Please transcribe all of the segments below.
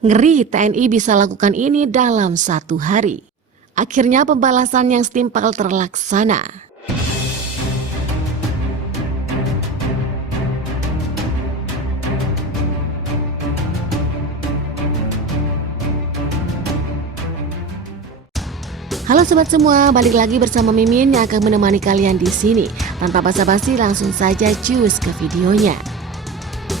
Ngeri, TNI bisa lakukan ini dalam 1 hari. Akhirnya pembalasan yang setimpal terlaksana. Halo sobat semua, balik lagi bersama Mimin yang akan menemani kalian di sini. Tanpa basa-basi langsung saja cus ke videonya.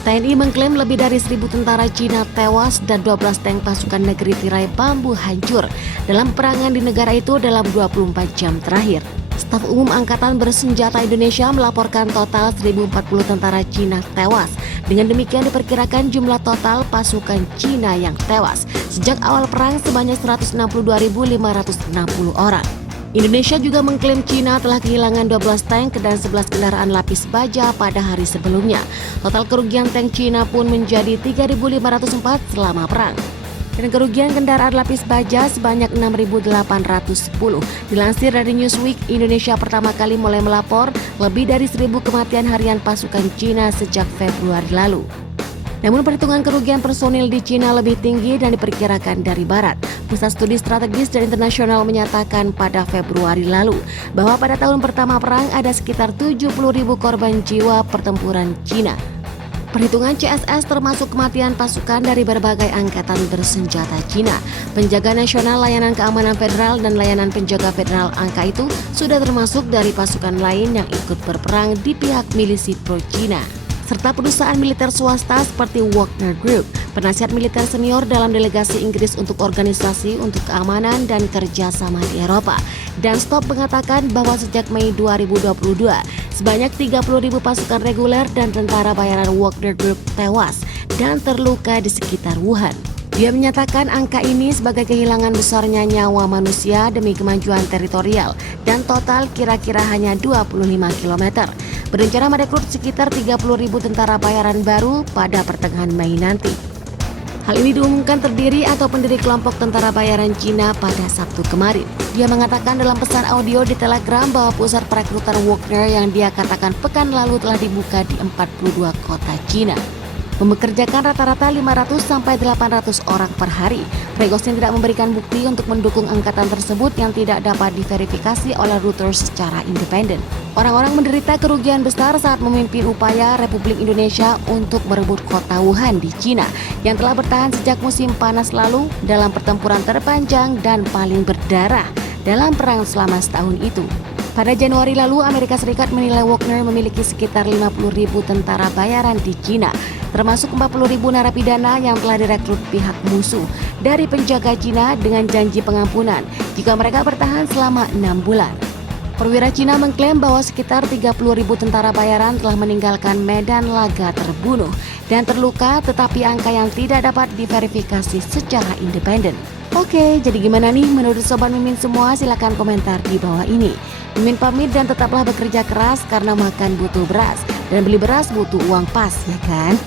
TNI mengklaim lebih dari 1.000 tentara Cina tewas dan 12 tank pasukan negeri tirai bambu hancur dalam peperangan di negara itu dalam 24 jam terakhir. Staf Umum Angkatan Bersenjata Indonesia melaporkan total 1.040 tentara Cina tewas. Dengan demikian diperkirakan jumlah total pasukan Cina yang tewas sejak awal perang sebanyak 162.560 orang. Indonesia juga mengklaim Cina telah kehilangan 12 tank dan 11 kendaraan lapis baja pada hari sebelumnya. Total kerugian tank Cina pun menjadi 3.504 selama perang. Dan kerugian kendaraan lapis baja sebanyak 6.810. Dilansir dari Newsweek, Indonesia pertama kali mulai melapor lebih dari 1.000 kematian harian pasukan Cina sejak Februari lalu. Namun perhitungan kerugian personil di Cina lebih tinggi dan diperkirakan dari Barat. Pusat Studi Strategis dan Internasional menyatakan pada Februari lalu bahwa pada tahun pertama perang ada sekitar 70.000 korban jiwa pertempuran Cina. Perhitungan CSS termasuk kematian pasukan dari berbagai angkatan bersenjata Cina. Penjaga Nasional Layanan Keamanan Federal dan Layanan Penjaga Federal Angka itu sudah termasuk dari pasukan lain yang ikut berperang di pihak milisi pro-Cina. Serta perusahaan militer swasta seperti Wagner Group, penasihat militer senior dalam delegasi Inggris untuk Organisasi untuk Keamanan dan Kerjasama di Eropa. Dan Stop mengatakan bahwa sejak Mei 2022, sebanyak 30.000 pasukan reguler dan tentara bayaran Wagner Group tewas dan terluka di sekitar Wuhan. Dia menyatakan angka ini sebagai kehilangan besarnya nyawa manusia demi kemajuan teritorial dan total kira-kira hanya 25 km. Berencana merekrut sekitar 30.000 tentara bayaran baru pada pertengahan Mei nanti. Hal ini diumumkan terdiri atau pendiri kelompok tentara bayaran Cina pada Sabtu kemarin. Dia mengatakan dalam pesan audio di Telegram bahwa pusat perekrutan Wagner yang dia katakan pekan lalu telah dibuka di 42 kota Cina. Mempekerjakan rata-rata 500 sampai 800 orang per hari. Prigozhin tidak memberikan bukti untuk mendukung angkatan tersebut yang tidak dapat diverifikasi oleh Reuters secara independen. Orang-orang menderita kerugian besar saat memimpin upaya Republik Indonesia untuk merebut kota Wuhan di Cina yang telah bertahan sejak musim panas lalu dalam pertempuran terpanjang dan paling berdarah dalam perang selama setahun itu. Pada Januari lalu, Amerika Serikat menilai Wagner memiliki sekitar 50.000 tentara bayaran di Cina, termasuk 40.000 narapidana yang telah direkrut pihak musuh dari penjaga Cina dengan janji pengampunan jika mereka bertahan selama 6 bulan. Perwira Cina mengklaim bahwa sekitar 30.000 tentara bayaran telah meninggalkan medan laga terbunuh dan terluka, tetapi angka yang tidak dapat diverifikasi secara independen. Oke, jadi gimana nih menurut Sobat Mimin semua? Silahkan komentar di bawah ini. Mimin pamit dan tetaplah bekerja keras karena makan butuh beras dan beli beras butuh uang pas, ya kan?